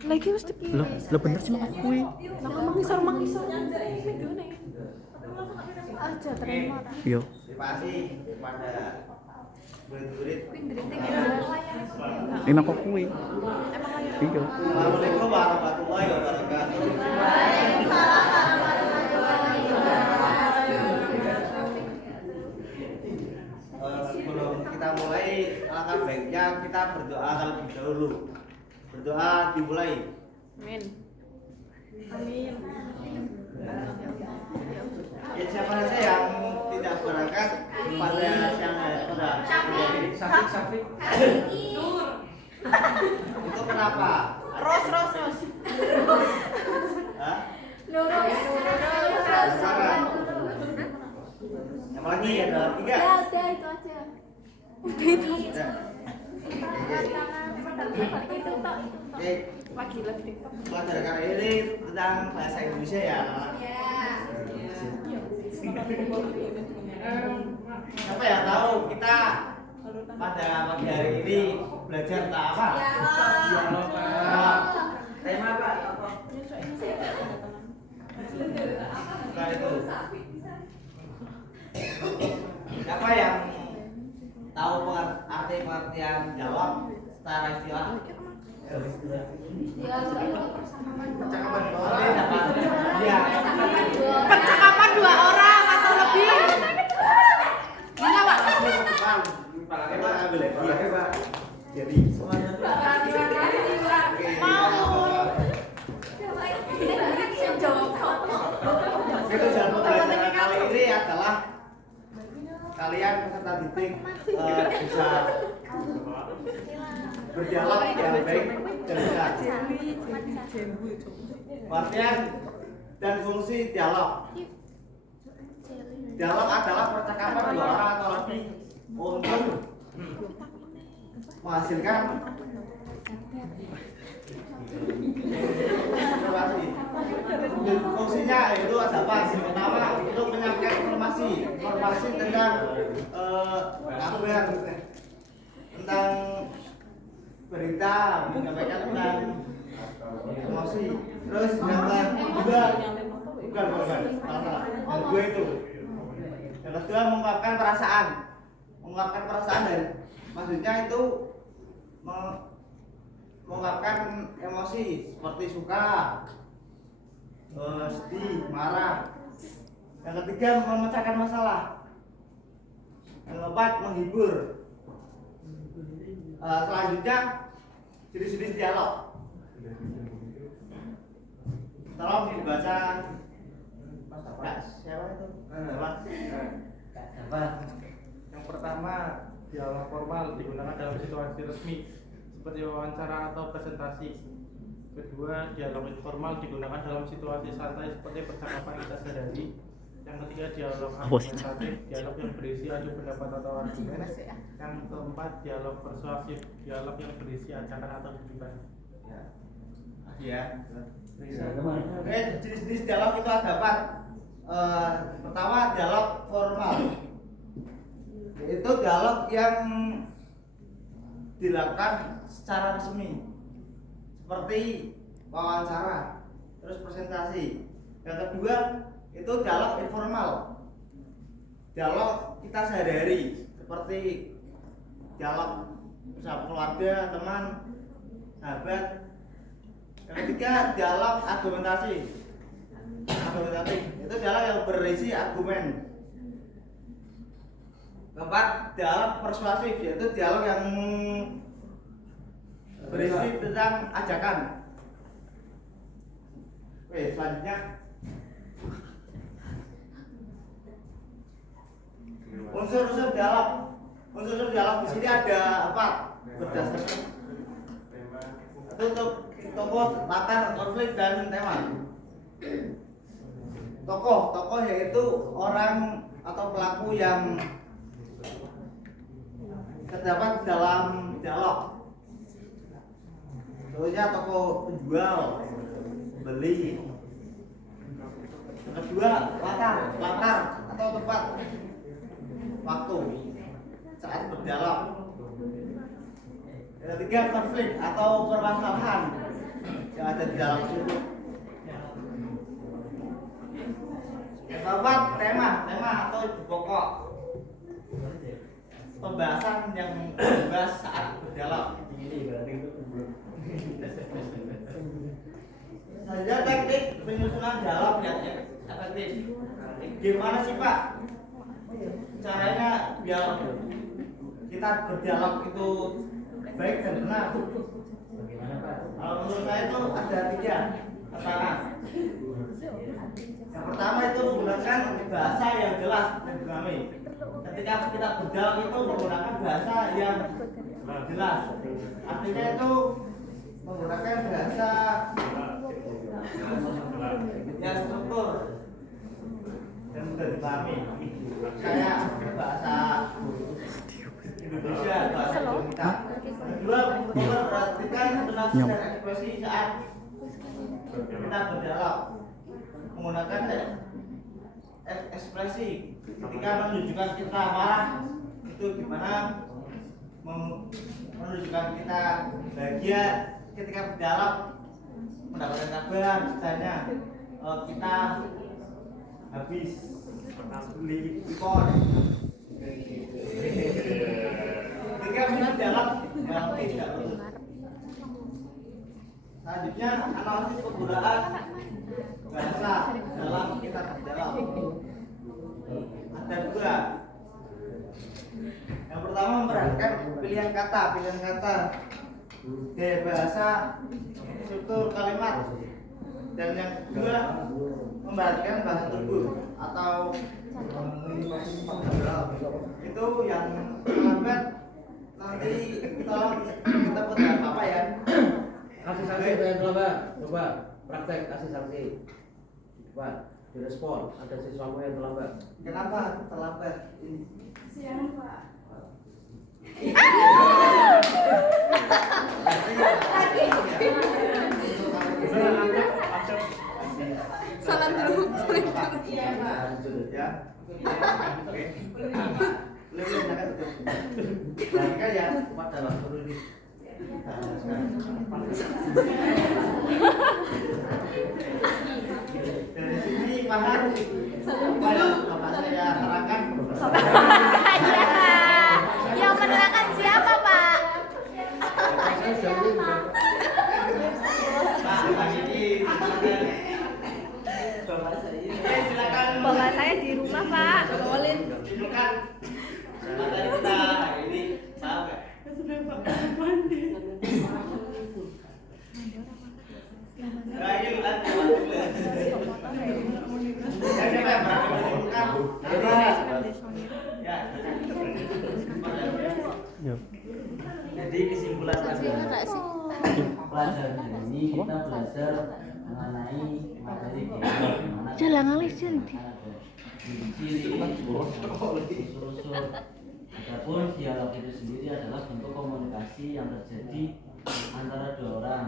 Lagi mesti Lo bener sih mengakui. nah mangisor videone. Aja terima. Yo. Motivasi kepada murid-murid. Ini aku akui. Iya. Assalamualaikum warahmatullahi wabarakatuh. Sebelum kita mulai, alangkah baiknya kita berdoa terlebih dahulu. Berdoa dimulai. Amin. Ya, siapa saja yang tidak berangkat pada siang hari ini? Safik. Itu kenapa? Ros. Hah? Yang lagi ada tiga. Udah itu aja. Udah. Itu tok. Oke, Lagi live TikTok. pelajaran kali ini tentang bahasa Indonesia ya. Siapa yang tahu kita pada pagi hari ini belajar tentang apa? Tema apa? Bukan itu. Siapa yang tahu arti pengertian jawab secara istilah? Percakapan dua orang dapat. Iya. Percakapan 2 orang atau lebih. Mana, Pak? Palangnya ambil lagi ya, Pak. Jadi semuanya tuh. Itu jalan pembelajaran kali ini adalah kalian peserta didik bisa berdialog yang baik dan benar. Artian dan fungsi dialog. Dialog adalah percakapan 2 orang atau lebih untuk menghasilkan informasi. Fungsinya yaitu ada apa? Pertama, untuk menyampaikan informasi tentang kabar, tentang berita, menyampaikan tentang emosi. Terus yang kedua, bukan, salah. Yang kedua itu, yang kedua mengungkapkan perasaan dan maksudnya itu mengungkapkan emosi seperti suka, sedih, marah. Yang ketiga memecahkan masalah. Yang keempat menghibur. Selanjutnya jenis-jenis dialog. Tolong dibaca. Siapa itu? Yang pertama, dialog formal digunakan dalam situasi resmi seperti wawancara atau presentasi. Kedua, dialog informal digunakan dalam situasi santai seperti percakapan kita sehari. Yang ketiga, dialog argumentatif, dialog yang berisi adu pendapat atau argumen. Yang keempat, dialog persuasif, dialog yang berisi ajakan atau tujuan. Ya. Oke, jenis-jenis dialog itu ada apa? Pertama, dialog formal. Itu dialog yang dilakukan secara resmi, seperti wawancara, terus presentasi. Yang kedua, itu dialog informal. Dialog kita sehari-hari, seperti dialog bersama keluarga, teman, sahabat. Yang ketiga, dialog argumentatif. Itu dialog yang berisi argumen. Keempat, dialog persuasif, yaitu dialog yang berisi tentang ajakan. Oke, selanjutnya unsur-unsur dialog. Unsur-unsur dialog di sini ada 4 berdasarkan itu untuk tokoh, latar, konflik, dan tema. Tokoh yaitu orang atau pelaku yang terdapat dalam dialog. Contohnya tokoh penjual, beli. Yang kedua, latar atau tempat, waktu saat berdialog. Yang ketiga, konflik atau permasalahan, ada di dalam situ. Yang keempat, tema atau ide pokok. Pembahasan yang dibahas saat berdialog. Selanjutnya teknik penyusunan dialog yang efektif. Gimana sih Pak caranya biar kita berdialog itu baik dan benar? Kalau menurut saya itu ada 3 tantangan. Yang pertama itu menggunakan bahasa yang jelas dan dinamis. Ketika kita berdialog itu menggunakan bahasa yang jelas. Artinya itu menggunakan bahasa yang struktur dan mudah dipahami. Kayak bahasa Indonesia, bahasa kita. Kedua, memperhatikan intonasi dan ekspresi saat kita berdialog. Menggunakan ekspresi ketika menunjukkan kita marah itu gimana, menunjukkan kita bahagia ketika berdialog, mendapatkan kabar misalnya kita habis beli kupon. Ketika berdialog tidak lulus. Selanjutnya analisis penggunaan bahasa dalam kita berdialog. Ada 2. Yang pertama memperhatikan pilihan kata, gaya bahasa, struktur kalimat. Dan yang kedua memperhatikan bahasa tubuh atau itu yang lambat nanti tolong kita putar apa ya? Kasih sanksi yang terlambat, coba praktek kasih sanksi. Coba direspon, ada siswamu yang terlambat. Kenapa terlambat? Siang, Pak. Salam dulu. Ya. Oke. Lebih enak itu. Mereka yang pada waktu ini. Dari sini paham Bapak saya terangkan. Yang menerangkan siapa, Pak? Pak ini silakan. Bapak saya di rumah, Pak. Boleh. Silakan. Materi kita hari ini paham nggak? Jadi kesimpulan pelajaran ini kita belajar mengenai materi dialog. Jalan alis Ciri usul-usul. Adapun dialog itu sendiri adalah bentuk komunikasi yang terjadi antara 2 orang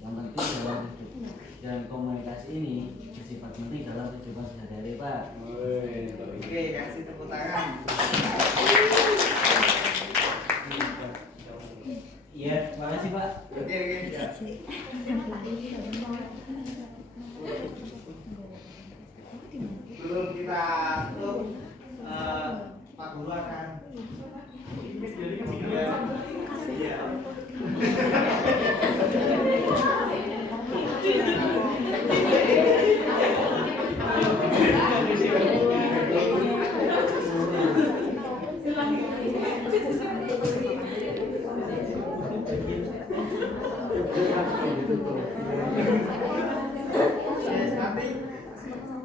yang penting dalam hidup, dan komunikasi ini bersifat penting dalam kehidupan sehari-hari, Pak. Oke, kasih tepuk tangan. Iya, terima kasih, Pak. Oke. Ya. Belum kita tutup, Pak Guru akan. Iya. Nanti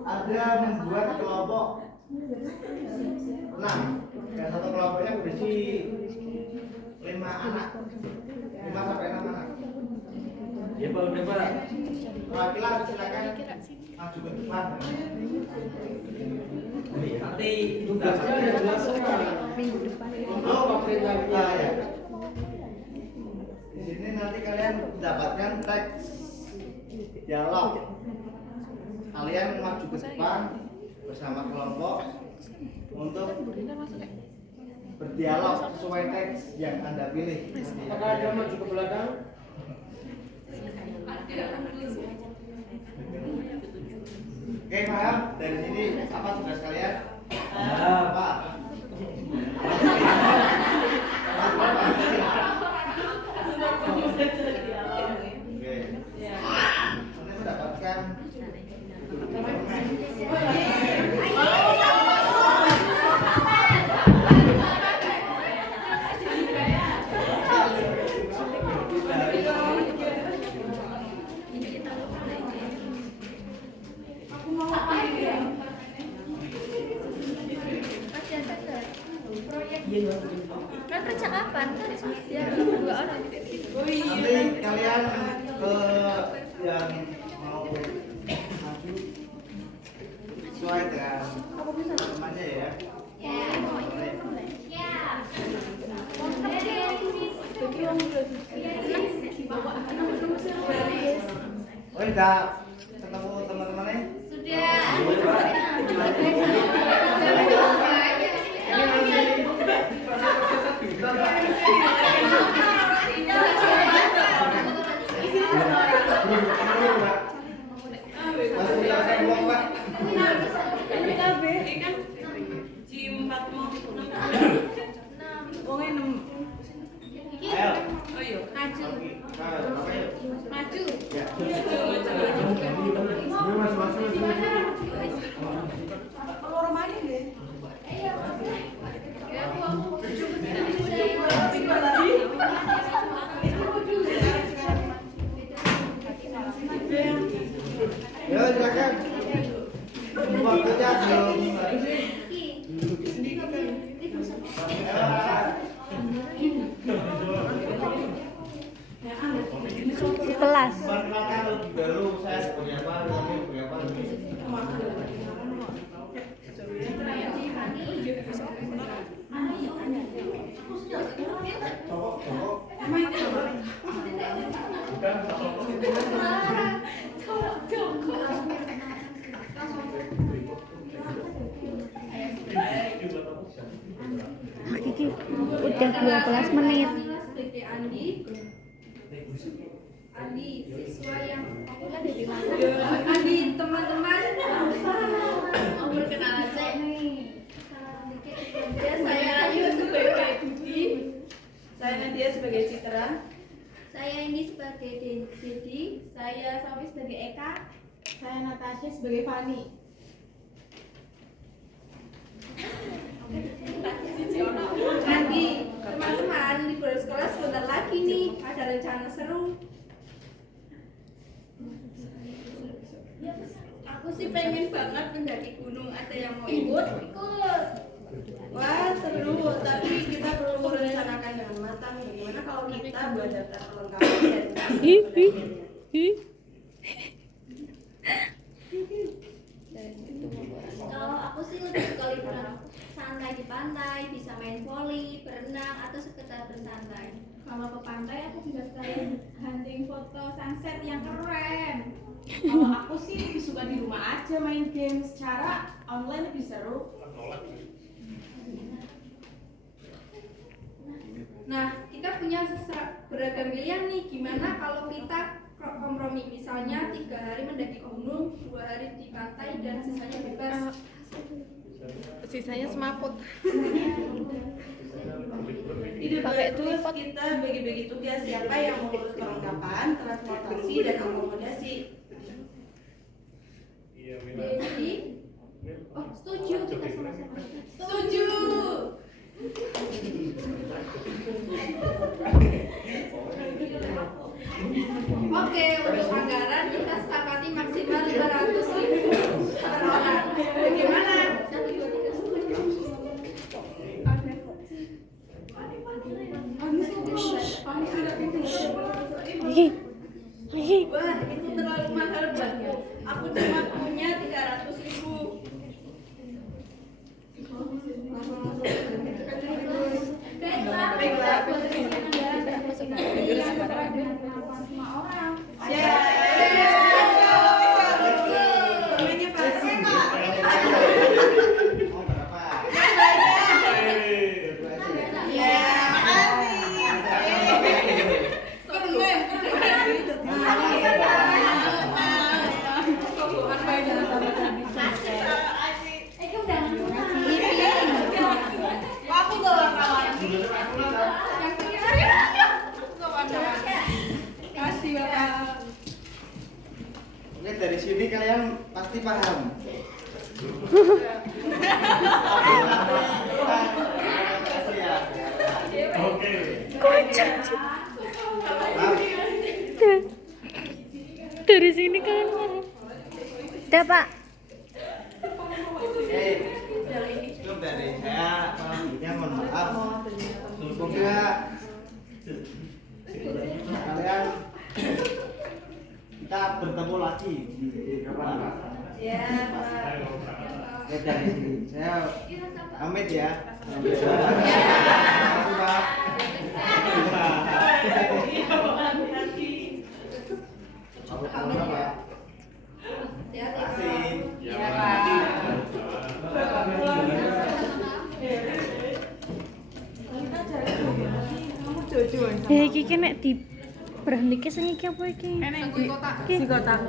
ada membuat kelompok 6 dan satu kelompoknya berisi 5 anak, 5 sampai 6 anak. Ya, Pak, udah, Pak. Laki-laki silakan maju ke depan. Nanti tugasnya ada jelas Minggu depan. Untuk pemerintah kita ya. Di sini nanti kalian mendapatkan teks dialog. Kalian maju ke depan bersama kelompok untuk berdialog sesuai teks yang Anda pilih. Apakah ada maju ke belakang? Oke, paham? Dari sini apa tugas kalian? Apa? Oke. Anda mendapatkan Kan percakapan kan ya dua orang. nanti kalian ke yang mau maju sesuai dengan temannya ya. Oh, udah ketemu teman-temannya? Masih bisa belum, Pak? Ayo. Maju. Maju. Ya. Yo, silakan. Waktunya belum. Kelas. Perkenalkan lebih dulu saya seperti apa, seperti apa. Kiki udah 12 menit. Sebagai Andi, siswa yang populer dari mana? Andi, teman-teman. Mau berkenalan saya nih. Ya, saya Ayu sebagai Budi. Saya Nadia sebagai Citra. Saya ini sebagai Dedi. Saya Sofi sebagai Eka. Saya Natasha sebagai Fani. Andi, teman-teman, libur sekolah sebentar lagi nih. Ada rencana seru. Aku sih pengen banget mendaki gunung. Ada yang mau ikut? Ikut. Wah, seru. Tapi kita perlu merencanakan dengan matang. Bagaimana kalau kita buat daftar perlengkapan dan Kalau aku sih lebih suka liburan santai di pantai, bisa main voli, berenang, atau sekedar bersantai. Kalau ke pantai aku bisa sekalian hunting foto sunset yang keren. Kalau aku sih lebih suka di rumah aja main game, secara online lebih seru. Nah, kita punya beragam pilihan nih. Gimana kalau kita kompromi, misalnya 3 hari mendaki gunung, 2 hari di pantai, dan sisanya bebas. Sisanya semaput. Ide bagus, kita bagi-bagi tugas, siapa yang mengurus perlengkapan, transportasi, dan akomodasi. Jadi, oh setuju, kita sama-sama setuju. Oke, untuk anggaran kita sepakati maksimal 500.000 per orang. Bagaimana? Wah, itu terlalu mahal buatku. Aku cuma punya 300.000. Baiklah, semua orang. Temennya pasti Pak. Mau berapa? kasih Bapak. Oke, dari sini kalian pasti paham. Oke. Dari sini kan. Udah, Pak. Oke. Cukup dari saya. Selanjutnya mohon maaf. Semoga kalian kita bertemu lagi di kapan? Ya. Oke, dari sini saya pamit ya. Terima Iki nek di berhenti sing iki apa iki? Enek di kotak.